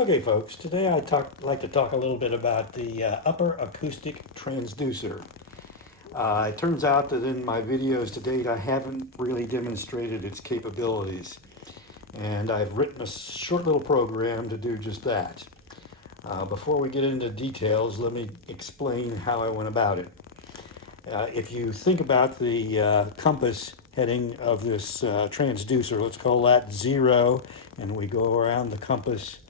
Okay, folks, today I'd like to talk a little bit about the upper acoustic transducer. It turns out that in my videos to date, I haven't really demonstrated its capabilities, and I've written a short little program to do just that. Before we get into details, let me explain how I went about it. If you think about the compass heading of this transducer, let's call that 0, and we go around the compass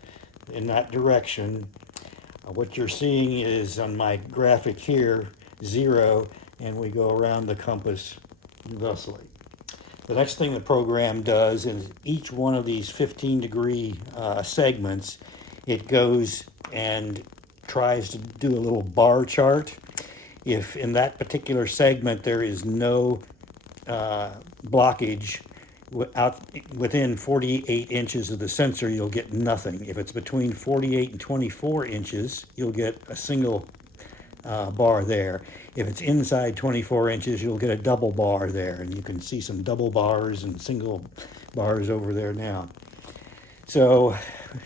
in that direction. What you're seeing is on my graphic here, 0, and we go around the compass thusly. The next thing the program does is each one of these 15-degree segments, it goes and tries to do a little bar chart. If in that particular segment there is no blockage within 48 inches of the sensor, you'll get nothing. If it's between 48 and 24 inches, you'll get a single bar there. If it's inside 24 inches, you'll get a double bar there, and you can see some double bars and single bars over there now. So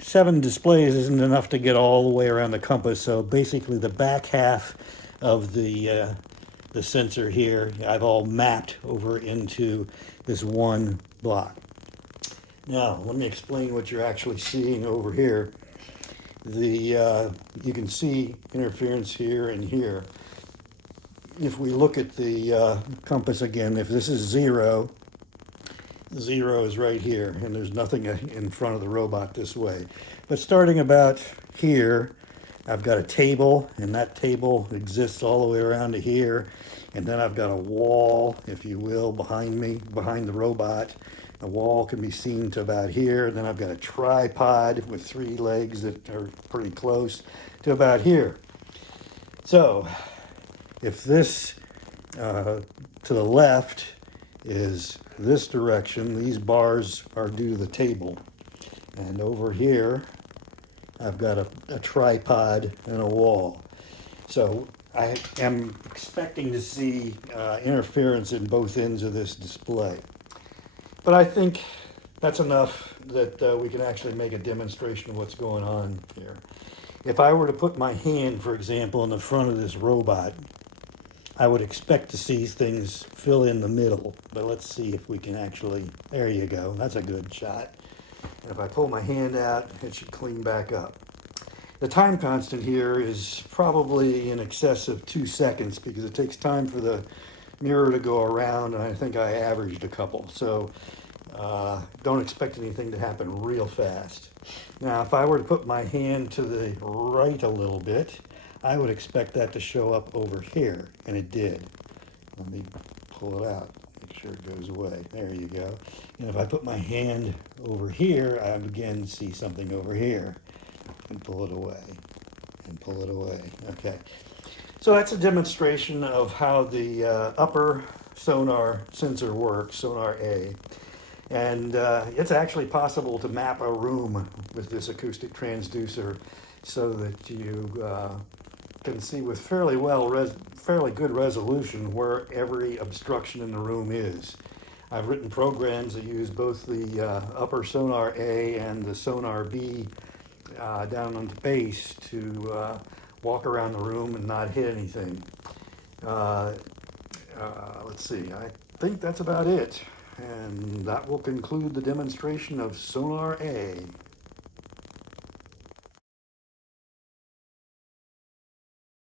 7 displays isn't enough to get all the way around the compass, so basically the back half of the sensor here, I've all mapped over into this one block. Now, let me explain what you're actually seeing over here. You can see interference here and here. If we look at the compass again, if this is 0, 0 is right here, and there's nothing in front of the robot this way. But starting about here, I've got a table, and that table exists all the way around to here. And then I've got a wall, if you will, behind me, behind the robot. The wall can be seen to about here. And then I've got a tripod with 3 legs that are pretty close to about here. So if this to the left is this direction, these bars are due to the table. And over here, I've got a tripod and a wall. So I am expecting to see interference in both ends of this display. But I think that's enough that we can actually make a demonstration of what's going on here. If I were to put my hand, for example, in the front of this robot, I would expect to see things fill in the middle. But let's see if we can actually, there you go, that's a good shot. And if I pull my hand out, it should clean back up. The time constant here is probably in excess of 2 seconds because it takes time for the mirror to go around, and I think I averaged a couple. So don't expect anything to happen real fast. Now, if I were to put my hand to the right a little bit, I would expect that to show up over here, and it did. Let me pull it out, make sure it goes away. There you go. And if I put my hand over here, I would again see something over here. And pull it away, and pull it away. Okay, so that's a demonstration of how the upper sonar sensor works, sonar A. And it's actually possible to map a room with this acoustic transducer so that you can see with fairly good resolution where every obstruction in the room is. I've written programs that use both the upper sonar A and the sonar B down on the base to walk around the room and not hit anything. Let's see, I think that's about it. And that will conclude the demonstration of Sonar A.